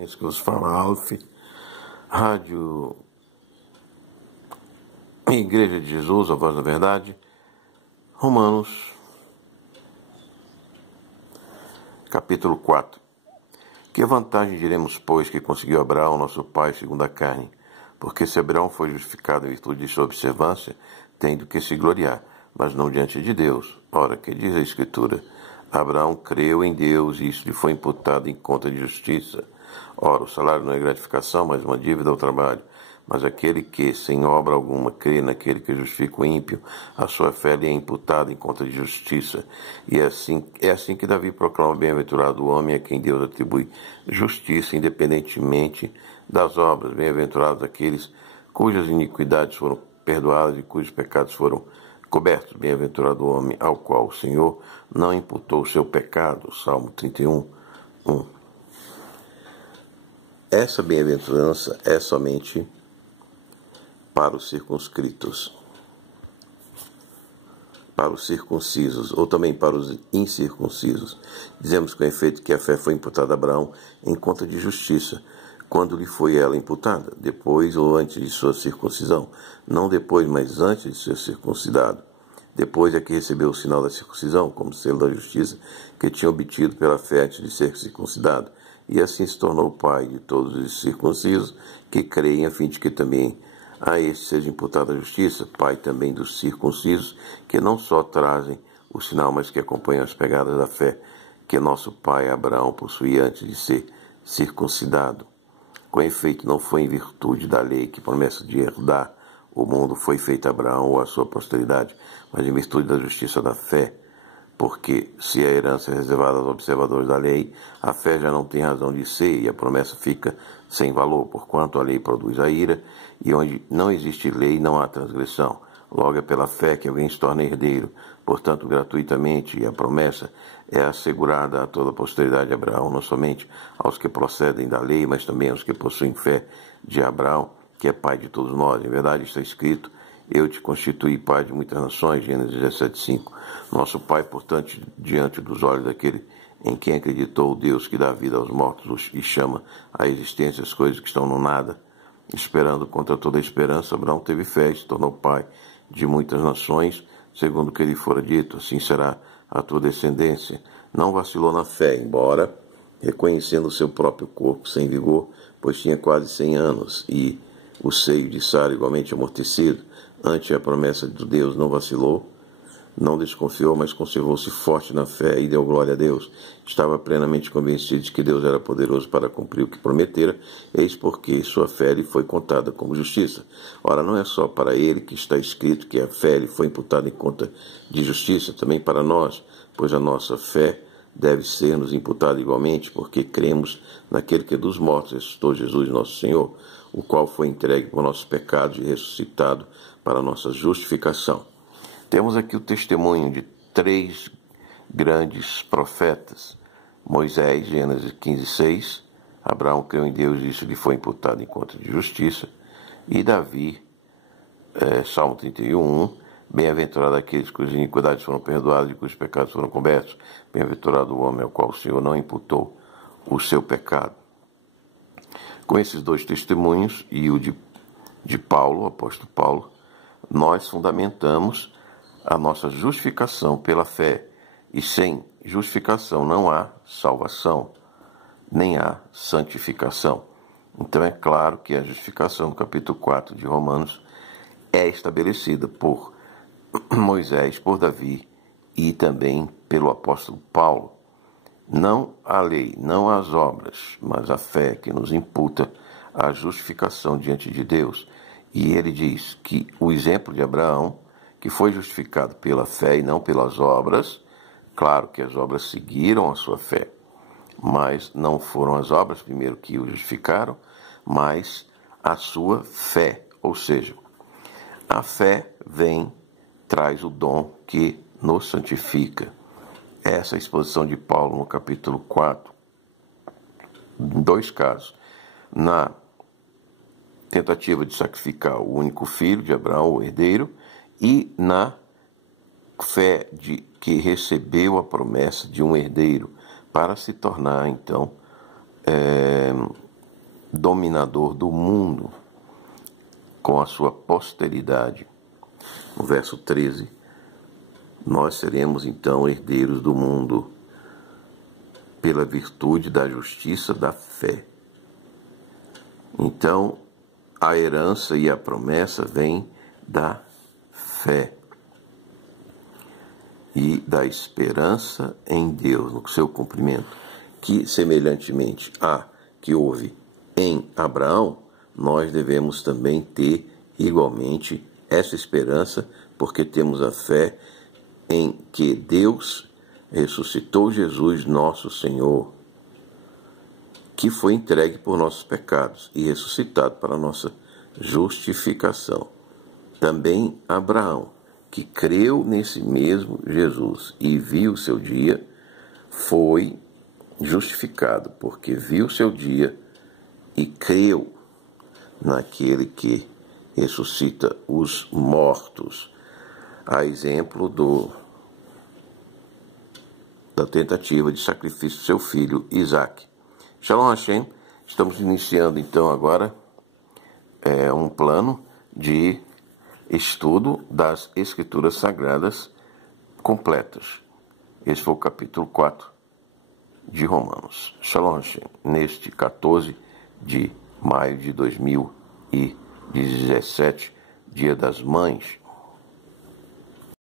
Isso que vos fala Alf, Rádio Igreja de Jesus, a voz da verdade, Romanos, capítulo 4. Que vantagem diremos, pois, que conseguiu Abraão, nosso pai, segundo a carne? Porque se Abraão foi justificado em virtude de sua observância, tem do que se gloriar, mas não diante de Deus. Ora, que diz a Escritura? Abraão creu em Deus e isso lhe foi imputado em conta de justiça. Ora, o salário não é gratificação, mas uma dívida ao trabalho. Mas aquele que, sem obra alguma, crê naquele que justifica o ímpio, a sua fé lhe é imputada em conta de justiça. E é assim que Davi proclama: bem-aventurado o homem a quem Deus atribui justiça, independentemente das obras. Bem-aventurados aqueles cujas iniquidades foram perdoadas e cujos pecados foram cobertos. Bem-aventurado o homem ao qual o Senhor não imputou o seu pecado. Salmo 31, 1. Essa bem-aventurança é somente para os circunscritos, para os circuncisos, ou também para os incircuncisos. Dizemos com efeito que a fé foi imputada a Abraão em conta de justiça, quando lhe foi ela imputada, depois ou antes de sua circuncisão. Não depois, mas antes de ser circuncidado. Depois é que recebeu o sinal da circuncisão, como selo da justiça que tinha obtido pela fé antes de ser circuncidado. E assim se tornou pai de todos os circuncisos que creem, a fim de que também a este seja imputada a justiça, pai também dos circuncisos, que não só trazem o sinal, mas que acompanham as pegadas da fé que nosso pai Abraão possuía antes de ser circuncidado. Com efeito, não foi em virtude da lei que promessa de herdar o mundo foi feita a Abraão ou a sua posteridade, mas em virtude da justiça da fé. Porque se a herança é reservada aos observadores da lei, a fé já não tem razão de ser e a promessa fica sem valor, porquanto a lei produz a ira, e onde não existe lei não há transgressão. Logo é pela fé que alguém se torna herdeiro, portanto gratuitamente, e a promessa é assegurada a toda a posteridade de Abraão, não somente aos que procedem da lei, mas também aos que possuem fé de Abraão, que é pai de todos nós. Em verdade está escrito: eu te constituí pai de muitas nações, Gênesis 17:5. Nosso pai, portanto, diante dos olhos daquele em quem acreditou, o Deus que dá vida aos mortos e chama à existência as coisas que estão no nada, esperando contra toda a esperança, Abraão teve fé e se tornou pai de muitas nações, segundo o que lhe fora dito: assim será a tua descendência. Não vacilou na fé, embora reconhecendo o seu próprio corpo sem vigor, pois tinha quase 100 anos, e o seio de Sara igualmente amortecido. Ante a promessa de Deus não vacilou, não desconfiou, mas conservou-se forte na fé e deu glória a Deus. Estava plenamente convencido de que Deus era poderoso para cumprir o que prometera, eis porque sua fé lhe foi contada como justiça. Ora, não é só para ele que está escrito que a fé lhe foi imputada em conta de justiça, também para nós, pois a nossa fé deve ser-nos imputada igualmente, porque cremos naquele que dos mortos ressuscitou, Jesus nosso Senhor, o qual foi entregue por nossos pecados e ressuscitado para nossa justificação. Temos aqui o testemunho de 3 grandes profetas: Moisés, Gênesis 15:6, Abraão creu em Deus e isso lhe foi imputado em conta de justiça, e Davi, Salmo 31:1, bem-aventurado aqueles cujas iniquidades foram perdoadas e cujos pecados foram cobertos, bem-aventurado o homem ao qual o Senhor não imputou o seu pecado. Com esses 2 testemunhos e o de Paulo, o apóstolo Paulo, nós fundamentamos a nossa justificação pela fé, e sem justificação não há salvação, nem há santificação. Então é claro que a justificação no capítulo 4 de Romanos é estabelecida por Moisés, por Davi e também pelo apóstolo Paulo. Não a lei, não as obras, mas a fé que nos imputa a justificação diante de Deus. E ele diz que o exemplo de Abraão, que foi justificado pela fé e não pelas obras, claro que as obras seguiram a sua fé, mas não foram as obras primeiro que o justificaram, mas a sua fé. Ou seja, a fé traz o dom que nos santifica. Essa é a exposição de Paulo no capítulo 4, em 2 casos. Na tentativa de sacrificar o único filho de Abraão, o herdeiro, e na fé de que recebeu a promessa de um herdeiro para se tornar, então, dominador do mundo com a sua posteridade. No verso 13, nós seremos então herdeiros do mundo pela virtude da justiça da fé. Então, a herança e a promessa vêm da fé e da esperança em Deus, no seu cumprimento, que, semelhantemente a que houve em Abraão, nós devemos também ter igualmente essa esperança, porque temos a fé em que Deus ressuscitou Jesus, nosso Senhor, que foi entregue por nossos pecados e ressuscitado para a nossa justificação. Também Abraão, que creu nesse mesmo Jesus e viu o seu dia, foi justificado, porque viu o seu dia e creu naquele que ressuscita os mortos, a exemplo da tentativa de sacrifício do seu filho Isaac. Shalom Hashem, estamos iniciando então agora um plano de estudo das Escrituras Sagradas completas. Esse foi o capítulo 4 de Romanos. Shalom Hashem, neste 14 de maio de 2017, Dia das Mães.